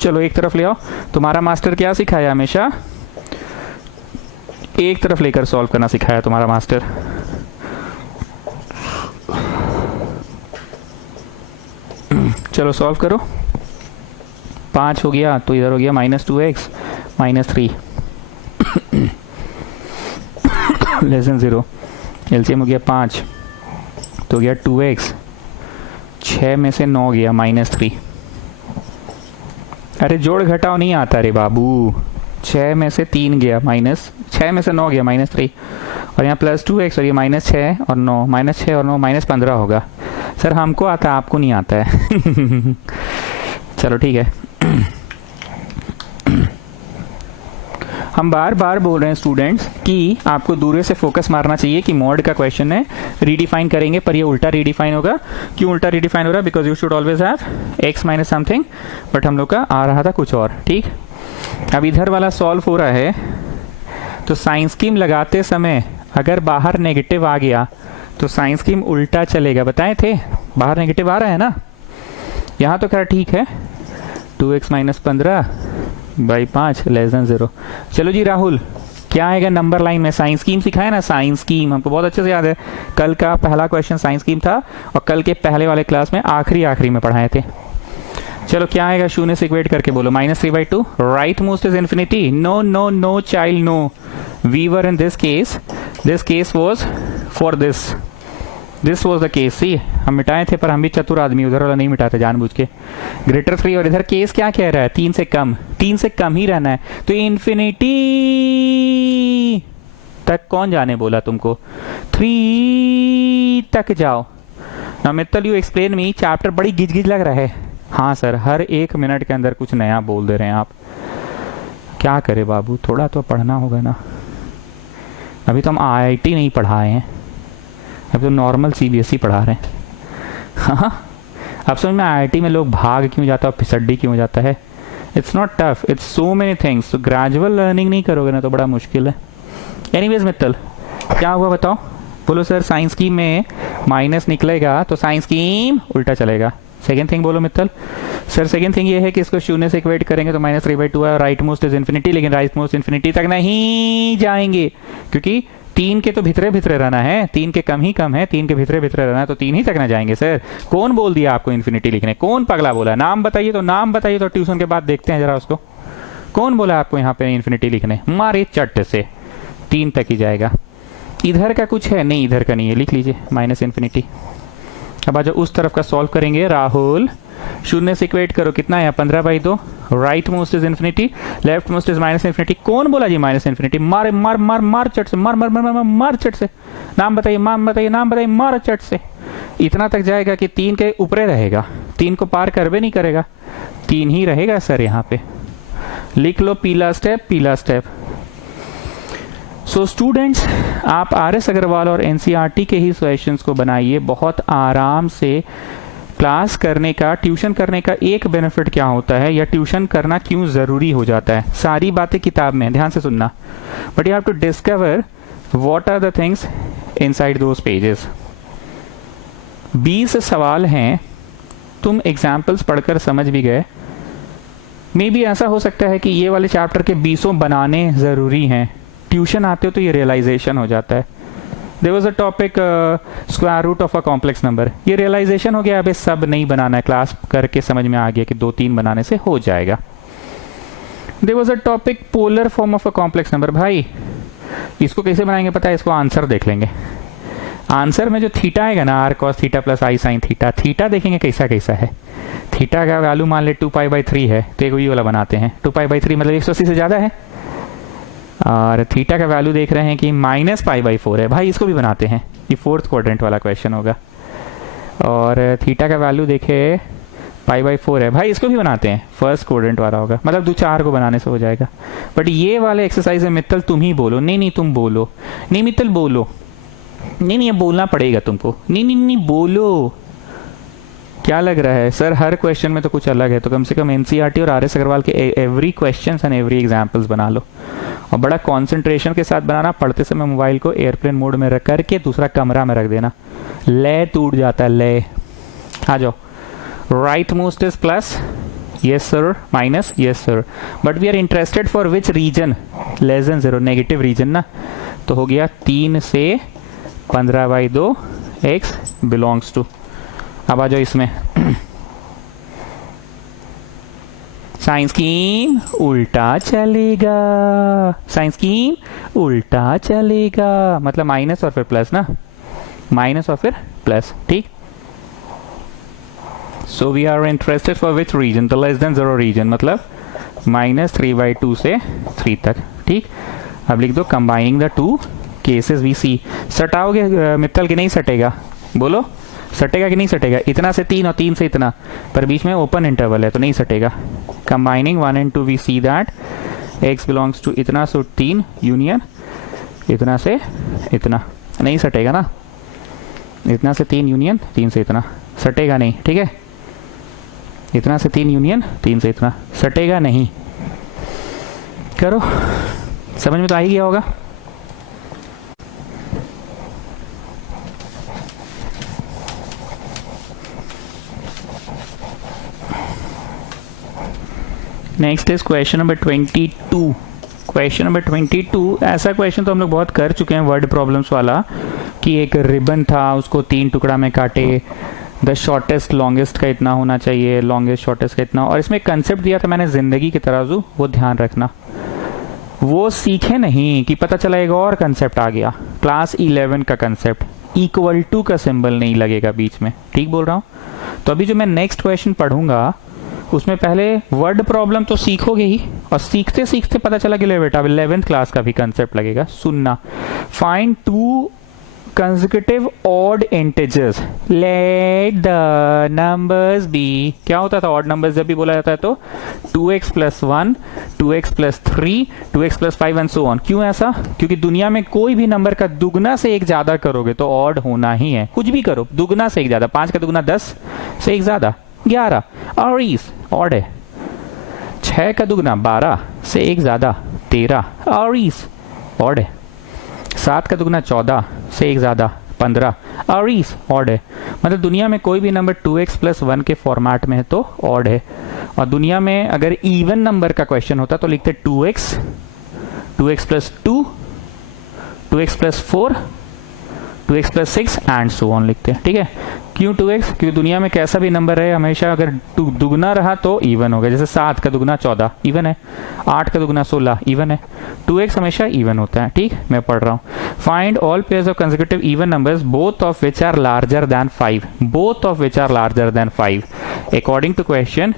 चलो एक तरफ ले आओ। तुम्हारा मास्टर क्या सिखाया? हमेशा एक तरफ लेकर सॉल्व करना सिखाया तुम्हारा मास्टर। चलो सॉल्व करो। 5 हो गया तो इधर हो गया minus 2x minus 3 less than 0। LCM हो गया 5 तो गया 2x, 6 में से 9 गया माइनस 3। अरे जोड़ घटाओ नहीं आता रे बाबू। 6 में से 3 गया माइनस, 6 में से 9 गया माइनस 3, और यहाँ प्लस 2x, और ये माइनस 6 और 9, माइनस 6 और 9 माइनस 15 होगा। सर हमको आता है, आपको नहीं आता है। चलो ठीक है। हम बार बार बोल रहे हैं स्टूडेंट्स कि आपको दूर से फोकस मारना चाहिए कि मॉड का क्वेश्चन है, रीडिफाइन करेंगे पर ये उल्टा रीडिफाइन होगा। क्यों उल्टा रीडिफाइन हो रहा है? Because you should always have x minus something, but हम लोग का आ रहा था कुछ और, ठीक। अब इधर वाला सॉल्व हो रहा है तो साइंस स्कीम लगाते समय अगर बाहर नेगेटिव आ गया तो साइंस स्कीम उल्टा चलेगा, बताए थे। बाहर नेगेटिव आ रहा है ना, यहाँ तो खैर ठीक है। 2x minus 15 by 5 less than 0। चलो जी राहुल क्या आएगा नंबर लाइन में? साइंस स्कीम सिखाया ना, साइंस स्कीम हमको बहुत अच्छे से याद है। कल का पहला क्वेश्चन साइंस स्कीम था और कल के पहले वाले क्लास में आखिरी में पढ़ाए थे। चलो क्या आएगा? शून्य से इक्वेट करके बोलो। -3/2 right most is infinity. No no no child no, we were in this case was for this was the case. See हम मिटाए थे पर हम भी चतुर आदमी, उधर वाला नहीं मिटाते जानबूझ के। ग्रेटर 3 और इधर केस क्या कह रहा है? 3 से कम, 3 से कम ही रहना है। तो इन्फिनिटी तक कौन जाने बोला तुमको? 3 तक जाओ ना। Mittal you explain me, chapter बड़ी गिज लग रहा है। हाँ सर, हर 1 मिनट के अंदर कुछ नया बोल दे रहे हैं आप। क्या करे बाबू, थोड़ा तो पढ़ना होगा ना। अभी तो हम IIT नहीं पढ़ाए हैं, अब तो नॉर्मल सीबीएसई पढ़ा रहे हैं। हाँ, अब समझ में IIT में लोग भाग क्यों जाता है और फिसड्डी क्यों जाता है। It's not tough, it's so many things. तो ग्रेजुअल लर्निंग नहीं करोगे ना तो बड़ा मुश्किल है। एनीवेज मित्तल, क्या हुआ बताओ? बोलो सर साइंस स्कीम में माइनस निकलेगा तो साइंस स्कीम उल्टा चलेगा। सेकेंड थिंग बोलो मित्तल। सर सेकेंड थिंग ये है कि इसको शून्य से इक्वेट करेंगे तो -3/2 है, राइट मोस्ट इज इन्फिनिटी, लेकिन राइट मोस्ट इन्फिनिटी तक नहीं जाएंगे क्योंकि 3 के तो भितरे भितरे रहना है, 3 के कम ही कम है, 3 के भितरे भितरे रहना है तो 3 ही तक ना जाएंगे। सर कौन बोल दिया आपको इन्फिनिटी लिखने? कौन पगला बोला? नाम बताइए तो, नाम बताइए तो ट्यूशन के बाद देखते हैं जरा उसको। कौन बोला आपको यहाँ पे इन्फिनिटी लिखने? मारे चट से 3 तक ही जाएगा। इधर का कुछ है नहीं, इधर का नहीं है, लिख लीजिए -इन्फिनिटी। अब आज उस तरफ का सॉल्व करेंगे। राहुल शून्य से इक्वेट करो, कितना है 15/2, right most is infinity, left most is -infinity. कौन बोला जी -इन्फिनिटी? मार मार मार मार चट से, मार मार मार मार मार चट से। नाम बताइए, नाम बताइए, नाम बताइए, मार चट से। इतना तक जाएगा कि 3 के ऊपरे रहेगा, 3 को पार करवे नहीं करेगा, 3 ही रहेगा सर। यहाँ पे लिख लो पीला स्टेप, पीला स्टेप। सो स्टूडेंट्स, आप RS अग्रवाल और NCERT के ही क्वेश्चंस को बनाइए बहुत आराम से। क्लास करने का, ट्यूशन करने का एक बेनिफिट क्या होता है या ट्यूशन करना क्यों जरूरी हो जाता है? सारी बातें किताब में, ध्यान से सुनना, but you have to discover what are the things inside those pages. 20 सवाल हैं, तुम एग्जाम्पल्स पढ़कर समझ भी गए। मे बी ऐसा हो सकता है कि ये वाले चैप्टर के 20 बनाने जरूरी हैं, ट्यूशन आते हो तो ये रियलाइजेशन हो जाता है। There was a topic square root of a complex number, ये रियलाइजेशन हो गया, अबे सब नहीं बनाना है, क्लास करके समझ में आ गया कि 2-3 बनाने से हो जाएगा। There was a topic polar form of a complex number, भाई इसको कैसे बनाएंगे पता है? इसको आंसर देख लेंगे। आंसर में जो थीटा आएगा ना, r cos theta plus i sin theta, theta देखेंगे कैसा कैसा है। थीटा का वैल्यू मान ले 2π/3 है तो एक ये वाला बनाते हैं, 2π/3 मतलब 180 से ज्यादा है। और थीटा का वैल्यू देख रहे हैं कि -π/4 है, भाई इसको भी बनाते हैं, ये 4th क्वाड्रेंट वाला क्वेश्चन होगा। और थीटा का वैल्यू देखे π/4 है, भाई इसको भी बनाते हैं, 1st क्वाड्रेंट वाला होगा, मतलब 2-4 को बनाने से हो जाएगा। बट ये वाले एक्सरसाइज है मित्तल, तुम ही बोलो। नहीं नहीं तुम बोलो, नहीं मित्तल बोलो, नहीं नहीं ये बोलना पड़ेगा तुमको, नहीं नहीं नहीं बोलो। क्या लग रहा है सर हर क्वेश्चन में तो कुछ अलग है, तो कम से कम NCERT और RS अग्रवाल के every question and every examples बना लो, और बड़ा कंसंट्रेशन के साथ बनाना। पढ़ते समय मोबाइल को एयरप्लेन मोड में रख करके दूसरा कमरा में रख देना, ले टूट जाता है ले। आ जाओ, right most is plus, yes sir, minus, yes sir, but we are interested for which region? Less than 0, negative region ना, तो हो गया 3 से 15/2 x बिलोंग्स टू। अब आ जाओ इसमें, साइंस स्कीम उल्टा चलेगा, साइंस स्कीम उल्टा चलेगा, मतलब माइनस और फिर प्लस ना, माइनस और फिर प्लस, ठीक। So we are interested for which region? The less than 0 region, मतलब -3/2 से 3 तक, ठीक। अब लिख दो combining the 2 cases we see. सटाओगे मित्तल कि नहीं सटेगा? बोलो सटेगा कि नहीं सटेगा? इतना से 3 और 3 से इतना, पर बीच में ओपन इंटरवल है तो नहीं सटेगा। Combining 1 and 2 we see that x belongs to इतना, सो 3 यूनियन इतना से इतना, नहीं सटेगा ना, इतना से 3 यूनियन 3 से इतना, सटेगा नहीं, ठीक है। इतना से 3 यूनियन 3 से इतना, सटेगा नहीं। करो, समझ में तो आ ही गया होगा। Next is question number 22। Question number 22 ऐसा क्वेश्चन तो हम लोग बहुत कर चुके हैं, वर्ड प्रॉब्लम्स वाला, कि एक रिबन था उसको 3 टुकड़ा में काटे, द शॉर्टेस्ट लॉन्गेस्ट का इतना होना चाहिए, लॉन्गेस्ट शॉर्टेस्ट का इतना, और इसमें कंसेप्ट दिया था मैंने जिंदगी की तराजू, वो ध्यान रखना। वो सीखे नहीं कि पता चला एक और कंसेप्ट आ गया, क्लास 11 का कंसेप्ट, इक्वल टू का सिंबल नहीं लगेगा बीच में, ठीक बोल रहा हूँ। तो अभी जो मैं नेक्स्ट क्वेश्चन पढ़ूंगा उसमें पहले वर्ड प्रॉब्लम तो सीखोगे ही, और सीखते सीखते पता चला कि ले बेटा 11th क्लास का भी कंसेप्ट लगेगा। सुनना, find 2 consecutive odd integers, let the numbers be, क्या होता था ऑड नंबर्स जब भी बोला जाता है तो 2x + 1, 2x + 3, 2x + 5 and so on. क्यों ऐसा? क्योंकि दुनिया में कोई भी नंबर का दुगना से एक ज्यादा करोगे तो ऑड होना ही है, कुछ भी करो दुगना से एक ज्यादा। 5 का दुगना 10 से एक ज्यादा 11, और इस ऑड है। 6 का दुगना 12 से एक ज्यादा 13, और इस ऑड है। 7 का दुगना 14 से एक ज्यादा 15, और इस ऑड है। मतलब दुनिया में कोई भी नंबर 2x + 1 के फॉर्मेट में है तो ऑड है। और दुनिया में अगर इवन नंबर का क्वेश्चन होता तो लिखते 2x, 2x + 2, 2x + 4, 2x + 6 and so on लिखते हैं। ठीक है, क्यों 2x? क्योंकि दुनिया में कैसा भी नंबर है हमेशा अगर दुगना रहा तो इवन होगा। जैसे 7 का दुगना 14 इवन है, 8 का दुगना 16 इवन है, 2x हमेशा इवन होता है। ठीक, मैं पढ़ रहा हूँ। Find all pairs of consecutive even numbers both of which are larger than 5, both of which are larger than 5 according to question.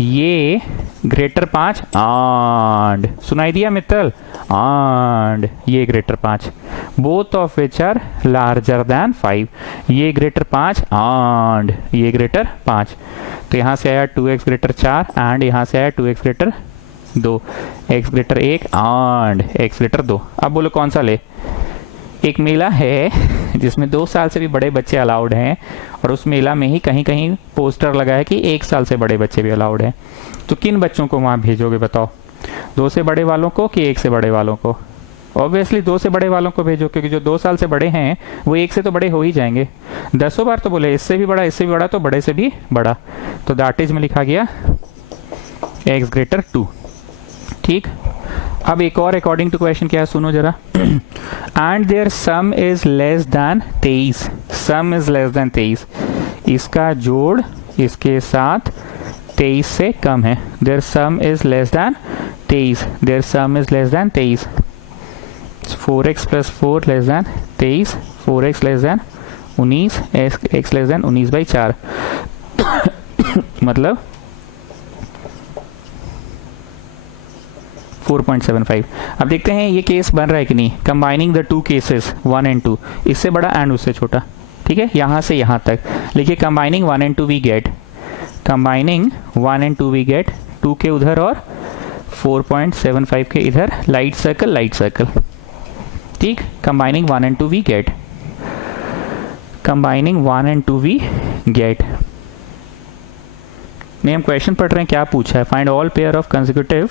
ये ग्रेटर 5 आंड, सुनाई दिया मित्तल? आंड ये greater 5, both of which are larger than 5, ये greater 5 and ये greater 5। तो यहां से आया 2x ग्रेटर 4 एंड यहां से आया 2x greater 2, x greater 1 and x greater 2। अब बोलो कौन सा ले? एक मेला है जिसमें 2 साल से भी बड़े बच्चे अलाउड हैं, और उस मेला में ही कहीं कहीं पोस्टर लगा है कि 1 साल से बड़े बच्चे भी अलाउड हैं। तो किन बच्चों को वहां भेजोगे बताओ? 2 से बड़े वालों को कि 1 से बड़े वालों को? ऑब्वियसली 2 से बड़े वालों को भेजो, क्योंकि जो 2 साल से बड़े हैं वो 1 से तो बड़े हो ही जाएंगे। 10 बार तो बोले इससे भी बड़ा, इससे भी बड़ा, तो बड़े से भी बड़ा। तो दैट इज में लिखा गया x ग्रेटर 2। ठीक, अब एक और अकॉर्डिंग टू क्वेश्चन क्या है सुनो जरा। And their sum is less than 23, sum is less than 23, इसका जोड़ इसके साथ 23 से कम है। Their sum is less than 23, their sum is less than 23। 4x + 4 less than 23, 4x less than 19, x less than 19/4 मतलब 4.75। अब देखते हैं ये केस बन रहा है कि नहीं। कंबाइनिंग द 2 केसेस 1 and 2, इससे बड़ा एंड उससे छोटा। ठीक है, यहां से यहां तक लिखिए combining 1 and 2 we get, combining 1 and 2 we get 2 के उधर और 4.75 के इधर, लाइट सर्कल लाइट सर्कल। ठीक, combining 1 and 2 we get, combining 1 and 2 we get. नहीं, हम क्वेश्चन पढ़ रहे हैं, क्या पूछा है? Find all pair of consecutive.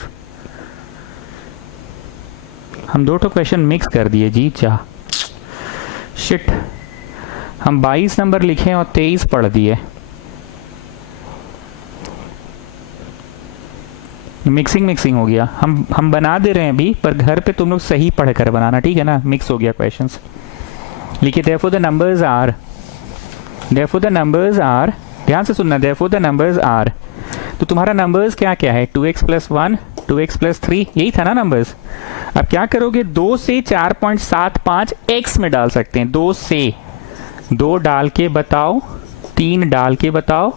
हम 2 क्वेश्चन मिक्स कर दिए जी, जा शिट। हम 22 नंबर लिखे और 23 पढ़ दिए। मिक्सिंग हो गया। हम बना दे रहे हैं अभी, पर घर पे तुम लोग सही पढ़ कर बनाना, ठीक है ना? मिक्स हो गया क्वेश्चंस। लिखिए therefore the numbers are, ध्यान से सुनना, therefore the numbers are। तो तुम्हारा नंबर्स क्या क्या है? 2x + 1, 2x + 3, यही था ना नंबर्स। अब क्या करोगे? 2 से 4.75 x में डाल सकते हैं। 2 से 2 डाल के बताओ, 3 डाल के बताओ,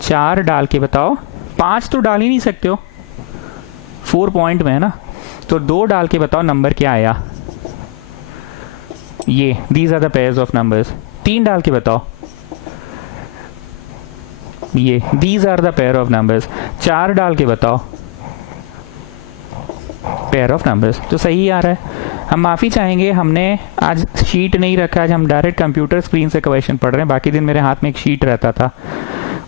4 डाल के बताओ, 5 तो डाल ही नहीं सकते हो, 4 पॉइंट में है ना। तो 2 डाल के बताओ नंबर क्या आया। ये these are the pairs of numbers. 3 डाल के बताओ, ये these are the pair of numbers. 4 डाल के बताओ, पेयर ऑफ नंबर्स। तो सही आ रहा है। हम माफी चाहेंगे, हमने आज शीट नहीं रखा, आज हम डायरेक्ट कंप्यूटर स्क्रीन से क्वेश्चन पढ़ रहे हैं। बाकी दिन मेरे हाथ में एक शीट रहता था,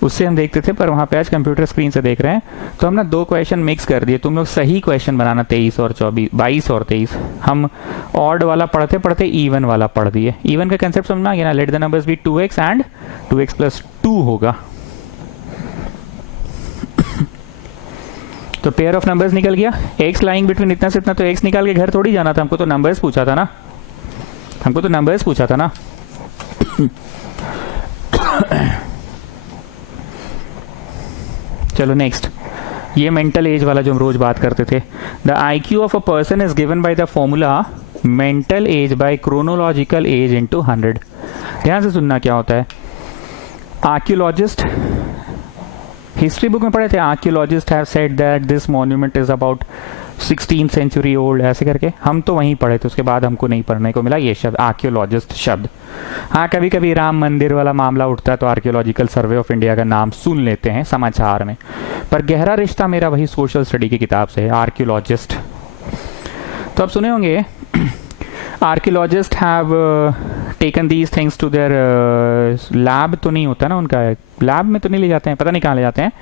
उससे हम देखते थे, पर वहां पे आज कंप्यूटर स्क्रीन से देख रहे हैं। तो हमने 2 क्वेश्चन मिक्स कर दिए। तुम लोग सही क्वेश्चन बनाना, 23 और 24, 22 और 23। हम ऑड वाला पढ़ते पढ़ते इवन वाला पढ़ दिए। इवन का कंसेप्ट समझना गया ना? Let the numbers be 2x and 2x + 2 होगा। तो पेयर ऑफ नंबर्स निकल गया। x लाइंग बिटवीन इतना से इतना, तो x निकाल के घर थोड़ी जाना था, हमको तो नंबर्स पूछा था ना, हमको तो नंबर्स पूछा था ना। चलो नेक्स्ट, ये मेंटल एज वाला जो हम रोज बात करते थे। The IQ of a person is given by the formula mental as by chronological age into 100। ध्यान से सुनना क्या होता है। आर्कियोलॉजिस्ट, हिस्ट्री बुक में पढ़े थे, archaeologist have said that this monument is about 16 century old ऐसे करके, हम तो वहीं पढ़े थे, उसके बाद हमको नहीं पढ़ने को मिला ये शब्द आर्कियोलॉजिस्ट शब्द। हाँ कभी कभी राम मंदिर वाला मामला उठता है तो आर्कियोलॉजिकल सर्वे ऑफ इंडिया का नाम सुन लेते हैं समाचार में, पर गहरा रिश्ता मेरा वही सोशल स्टडी की किताब से है, आर्कियोलॉजिस्ट। तो आप सुने होंगे archaeologist have taken these things to their lab, तो नहीं होता ना उनका, लैब में तो नहीं ले जाते हैं, पता नहीं कहाँ ले जाते हैं,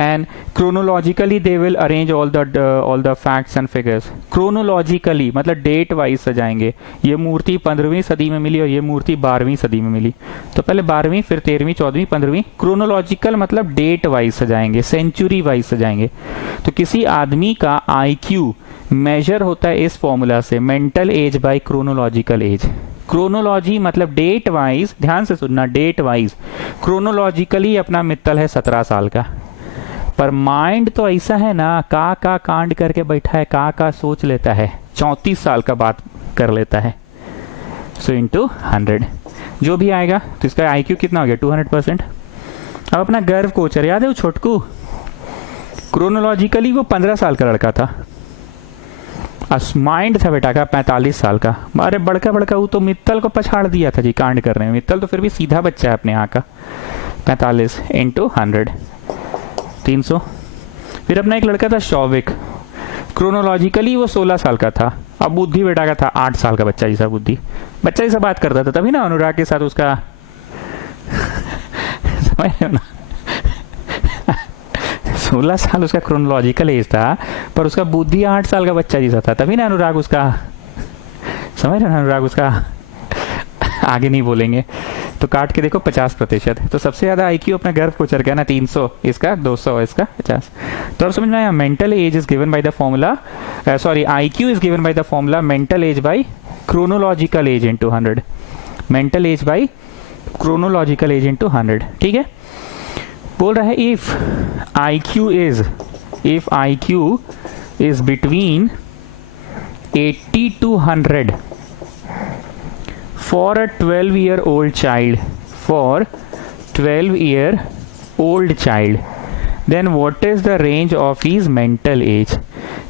and chronologically they will arrange all the facts and figures. Chronologically मतलब डेट वाइज सजाएंगे, ये मूर्ति 15वीं सदी में मिली और ये मूर्ति 12वीं सदी में मिली, तो पहले 12वीं फिर 13वीं 14वीं 15वीं, क्रोनोलॉजिकल मतलब डेट वाइज सजाएंगे, सेंचुरी वाइज सजाएंगे। तो किसी आदमी का IQ मेजर होता है इस फॉर्मूला से, mental as by chronological age. Chronology मतलब डेट वाइज, ध्यान से सुनना, डेट वाइज क्रोनोलॉजिकली अपना मित्तल है 17 साल का, पर माइंड तो ऐसा है ना, का कांड करके बैठा है, का सोच लेता है, 34 साल का बात कर लेता है। सो इंटू 100 जो भी आएगा, तो इसका IQ कितना हो गया 200%। अब अपना गर्व कोचर याद है वो छोटकू, क्रोनोलॉजिकली वो 15 साल का लड़का था, माइंड था बेटा का 45 साल का। अरे बड़का वो तो मित्तल को पछाड़ दिया था जी कांड करने में, मित्तल तो फिर भी सीधा बच्चा है अपने यहाँ का। 45 इंटू 100 300। फिर अपना एक लड़का था शौविक, क्रोनोलॉजिकली वो 16 साल का था, अब बुद्धि बेटा का था 8 साल का, बच्चा जैसा बुद्धि, बच्चा जैसा बात करता था, तभी ना अनुराग के साथ उसका समझ रहे हो ना 16 साल उसका क्रोनोलॉजिकल एज था, पर उसका बुद्धि 8 साल का बच्चा जैसा था, तभी ना अनुराग उसका, समझ रहे ना, अनुराग उसका आगे नहीं बोलेंगे तो काट के देखो 50%। तो सबसे ज्यादा IQ अपना गर्व कोचर का ना 300, इसका 200, इसका 50। तो अब समझ में आया, mental as is given by the formula, sorry IQ is given by the formula mental as by chronological age into 100, mental as by chronological age into 100। ठीक है, बोल रहा है if IQ is between 80 to 100 for a 12-year-old child, then what is the range of his mental age?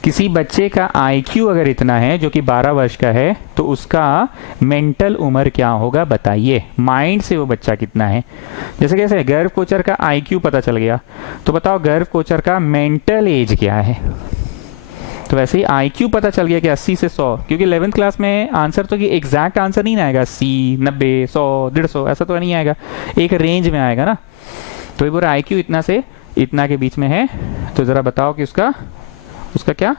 किसी बच्चे का IQ अगर इतना है जो कि 12 वर्ष का है, तो उसका मेंटल उम्र क्या होगा बताइए, माइंड से वो बच्चा कितना है। जैसे कैसे गर्व कोचर का IQ पता चल गया, तो बताओ गर्व कोचर का मेंटल एज क्या है। तो वैसे ही IQ पता चल गया कि 80 से 100, क्योंकि 11th क्लास में आंसर तो कि एग्जैक्ट आंसर नहीं आएगा, 80 90 100 150 ऐसा तो नहीं आएगा, एक रेंज में आएगा ना। तो ये पूरा IQ इतना से इतना के बीच में है, तो जरा बताओ कि उसका क्या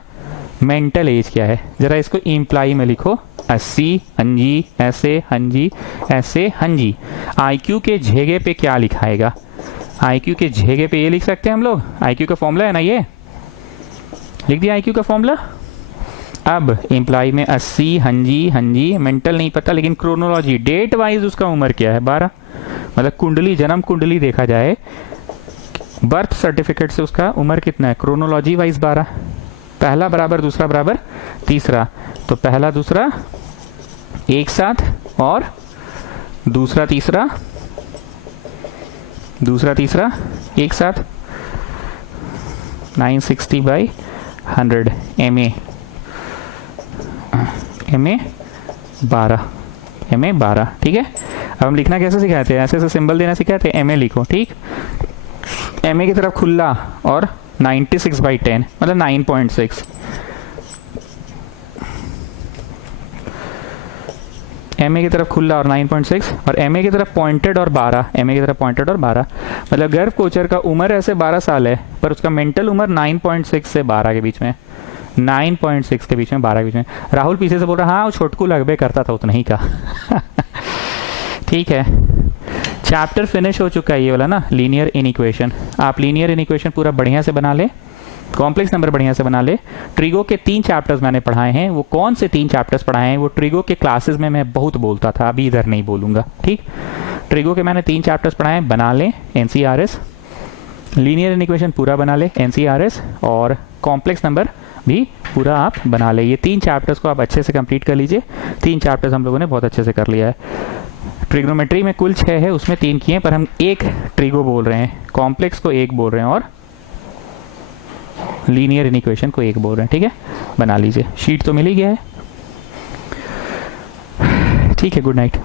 मेंटल एज क्या है। जरा इसको इम्प्लाई में लिखो, 80 हंजी ऐसे, हंजी ऐसे, हंजी। IQ के जगह पे क्या लिखाएगा, IQ के जगह पे ये लिख सकते हैं हम लोग, IQ का फॉर्मूला है ना, ये लिख दिया IQ का फॉर्मूला। अब इम्प्लाई में 80 हंजी, मेंटल नहीं पता, लेकिन क्रोनोलॉजी डेट वाइज उसका उम्र क्या है 12, मतलब कुंडली, जन्म कुंडली देखा जाए, बर्थ सर्टिफिकेट से उसका उम्र कितना है, क्रोनोलॉजी वाइज 12, पहला बराबर दूसरा बराबर तीसरा, तो पहला दूसरा एक साथ और दूसरा तीसरा एक साथ, 960/100 MA 12। ठीक है, अब हम लिखना कैसे सिखाए थे, ऐसे सिंबल देना सिखाए थे, MA लिखो। ठीक, MA की तरफ खुला और 96/10 मतलब 9.6, MA की तरफ खुला और 9.6, और MA की तरफ पॉइंटेड और 12, MA की तरफ पॉइंटेड और 12, मतलब गर्व कोचर का उम्र ऐसे 12 साल है, पर उसका मेंटल उम्र 9.6 से 12 के बीच में, 9.6 के बीच में 12 के बीच में। राहुल पीछे से बोल रहा हाँ वो छोटकू लगभग करता था उतना ही का ठीक है, चैप्टर फिनिश हो चुका है ये वाला ना, लीनियर इनइक्वेशन। आप लीनियर इनइक्वेशन पूरा बढ़िया से बना ले, कॉम्प्लेक्स नंबर बढ़िया से बना ले। ट्रिगो के 3 चैप्टर्स मैंने पढ़ाए हैं, वो कौन से 3 चैप्टर्स पढ़ाए हैं, वो ट्रिगो के क्लासेस में मैं बहुत बोलता था, अभी इधर नहीं बोलूंगा। ठीक, ट्रिगो के मैंने 3 चैप्टर्स पढ़ाए हैं, बना ले NCRS, लीनियर इनइक्वेशन पूरा बना ले NCRS, और कॉम्प्लेक्स नंबर भी पूरा आप बना ले। ये 3 चैप्टर्स को आप अच्छे से कंप्लीट कर लीजिए। 3 चैप्टर्स हम लोगों ने बहुत अच्छे से कर लिया है। ट्रिग्नोमेट्री में कुल 6 है, उसमें 3 किए, पर हम एक ट्रिगो बोल रहे हैं, कॉम्प्लेक्स को एक बोल रहे हैं, और लीनियर इनइक्वेशन को 1 बोल रहे हैं, ठीक है। बना लीजिए, शीट तो मिल ही गया है, ठीक है। Good night.